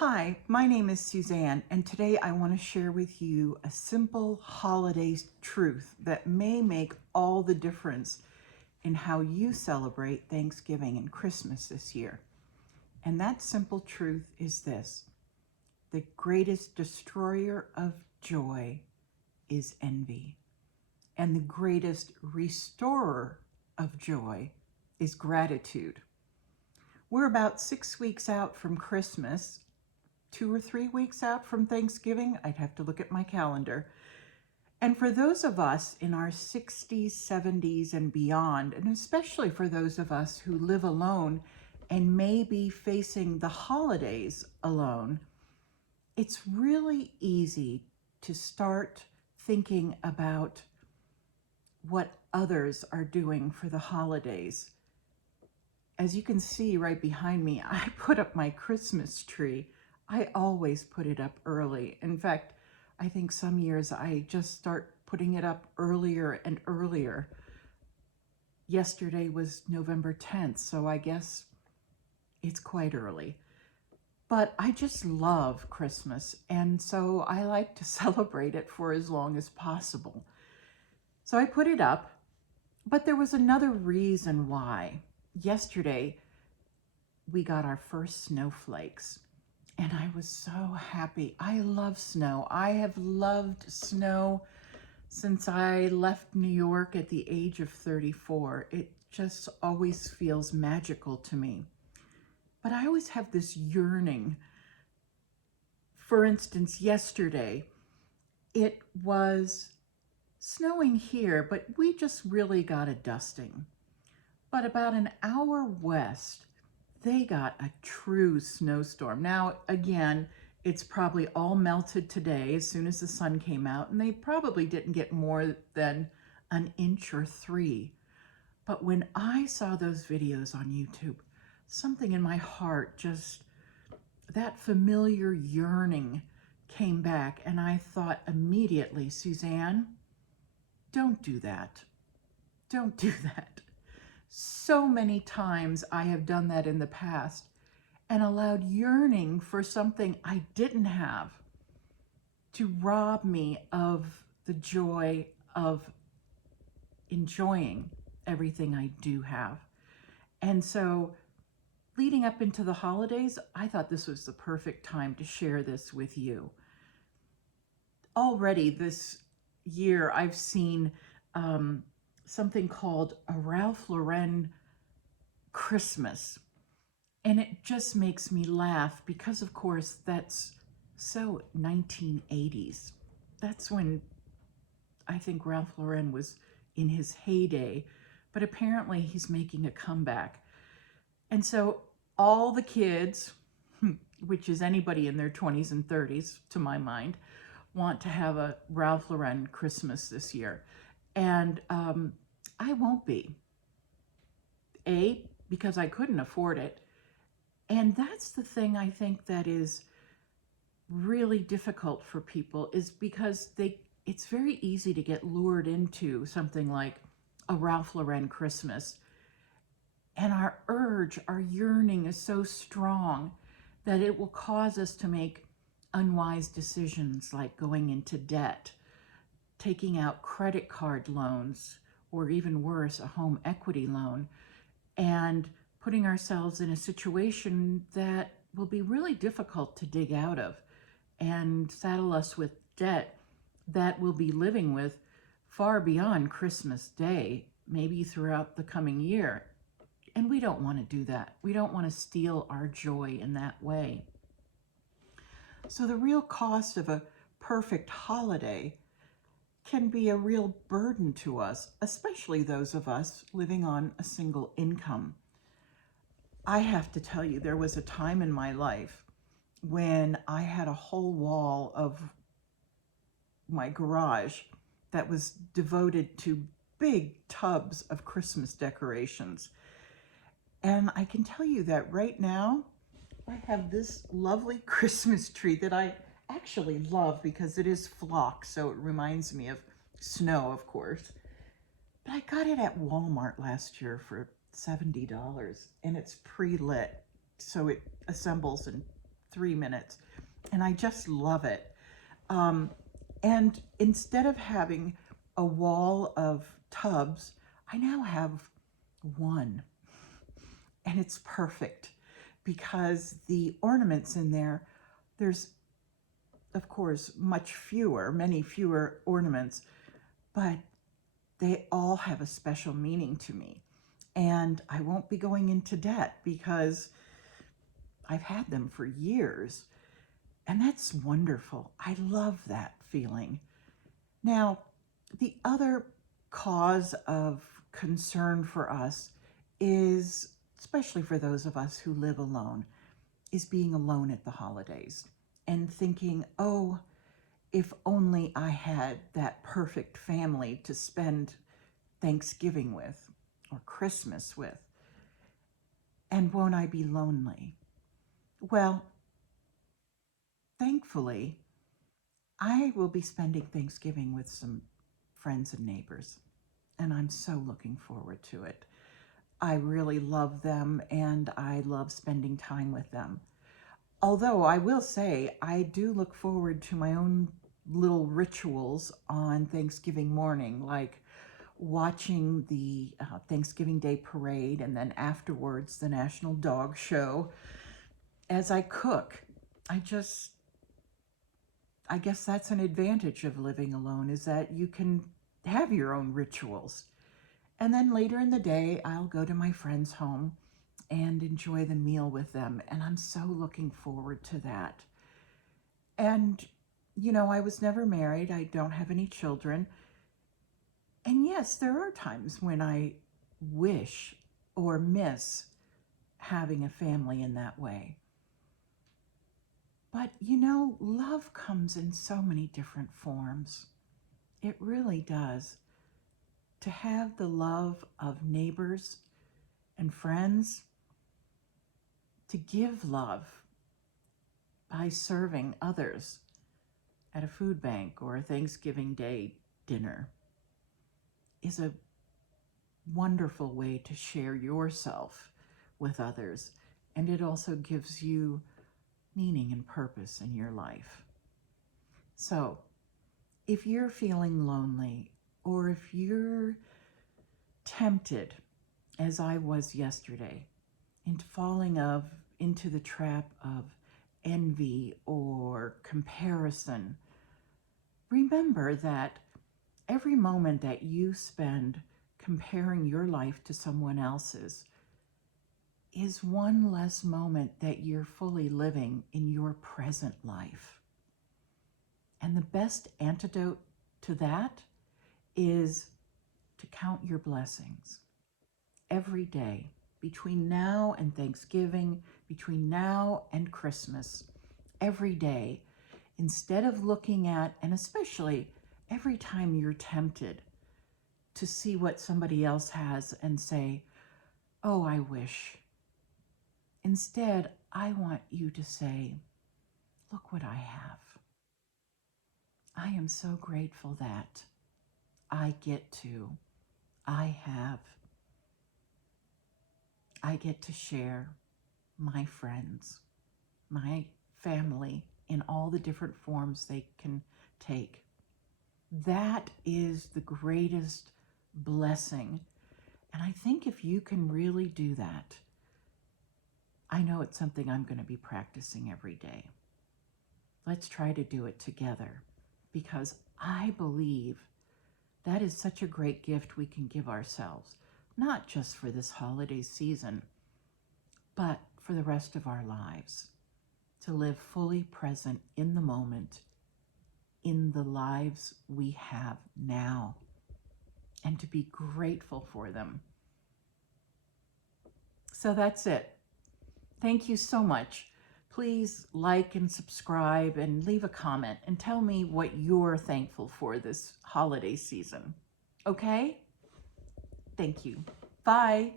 Hi, my name is Suzanne, and today I want to share with you a simple holiday truth that may make all the difference in how you celebrate Thanksgiving and Christmas this year. And that simple truth is this: the greatest destroyer of joy is envy, and the greatest restorer of joy is gratitude. We're about 6 weeks out from Christmas, 2 or 3 weeks out from Thanksgiving. I'd have to look at my calendar. And for those of us in our 60s, 70s, and beyond, and especially for those of us who live alone and may be facing the holidays alone, it's really easy to start thinking about what others are doing for the holidays. As you can see right behind me, I put up my Christmas tree. I always put it up early. In fact, I think some years I just start putting it up earlier and earlier. Yesterday was November 10th, so I guess it's quite early. But I just love Christmas, and so I like to celebrate it for as long as possible. So I put it up, but there was another reason why. Yesterday, we got our first snowflakes, and I was so happy. I love snow. I have loved snow since I left New York at the age of 34. It just always feels magical to me. But I always have this yearning. For instance, yesterday, it was snowing here, but we just really got a dusting. But about an hour west, they got a true snowstorm. Now, again, it's probably all melted today as soon as the sun came out, and they probably didn't get more than an inch or three. But when I saw those videos on YouTube, something in my heart, just that familiar yearning came back, and I thought immediately, Suzanne, don't do that. Don't do that. So many times I have done that in the past and allowed yearning for something I didn't have to rob me of the joy of enjoying everything I do have. And so leading up into the holidays, I thought this was the perfect time to share this with you. Already this year, I've seen something called a Ralph Lauren Christmas. And it just makes me laugh because, of course, that's so 1980s. That's when I think Ralph Lauren was in his heyday, but apparently he's making a comeback. And so all the kids, which is anybody in their 20s and 30s, to my mind, want to have a Ralph Lauren Christmas this year. And I won't be. A, because I couldn't afford it. And that's the thing I think that is really difficult for people, is because it's very easy to get lured into something like a Ralph Lauren Christmas. And our urge, our yearning is so strong that it will cause us to make unwise decisions like going into debt, taking out credit card loans, or even worse, a home equity loan, and putting ourselves in a situation that will be really difficult to dig out of and saddle us with debt that we'll be living with far beyond Christmas Day, maybe throughout the coming year. And we don't want to do that. We don't want to steal our joy in that way. So the real cost of a perfect holiday can be a real burden to us, especially those of us living on a single income. I have to tell you, there was a time in my life when I had a whole wall of my garage that was devoted to big tubs of Christmas decorations. And I can tell you that right now, I have this lovely Christmas tree that I actually love because it is flock, so it reminds me of snow, of course. But I got it at Walmart last year for $70, and it's pre-lit, so it assembles in 3 minutes. And I just love it. And instead of having a wall of tubs, I now have one. And it's perfect because the ornaments in there, there's, of course, many fewer ornaments, but they all have a special meaning to me. And I won't be going into debt because I've had them for years. And that's wonderful. I love that feeling. Now, the other cause of concern for us is, especially for those of us who live alone, is being alone at the holidays and thinking, oh, if only I had that perfect family to spend Thanksgiving with or Christmas with, and won't I be lonely? Well, thankfully, I will be spending Thanksgiving with some friends and neighbors, and I'm so looking forward to it. I really love them, and I love spending time with them. Although I will say, I do look forward to my own little rituals on Thanksgiving morning, like watching the Thanksgiving Day parade and then afterwards the National Dog Show as I cook. I guess that's an advantage of living alone, is that you can have your own rituals. And then later in the day, I'll go to my friend's home and enjoy the meal with them. And I'm so looking forward to that. And, I was never married. I don't have any children. And yes, there are times when I wish or miss having a family in that way. But love comes in so many different forms. It really does. To have the love of neighbors and friends, to give love by serving others at a food bank or a Thanksgiving Day dinner, is a wonderful way to share yourself with others. And it also gives you meaning and purpose in your life. So, if you're feeling lonely, or if you're tempted, as I was yesterday, into into the trap of envy or comparison, remember that every moment that you spend comparing your life to someone else's is one less moment that you're fully living in your present life. And the best antidote to that is to count your blessings every day, between now and Thanksgiving, between now and Christmas, every day, instead of looking at, and especially every time you're tempted to see what somebody else has and say, oh, I wish. Instead, I want you to say, look what I have. I am so grateful that I get to share my friends, my family in all the different forms they can take. That is the greatest blessing. And I think if you can really do that, I know it's something I'm going to be practicing every day. Let's try to do it together, because I believe that is such a great gift we can give ourselves, not just for this holiday season, but for the rest of our lives, to live fully present in the moment, in the lives we have now, and to be grateful for them. So that's it. Thank you so much. Please like and subscribe and leave a comment and tell me what you're thankful for this holiday season. Okay? Thank you. Bye.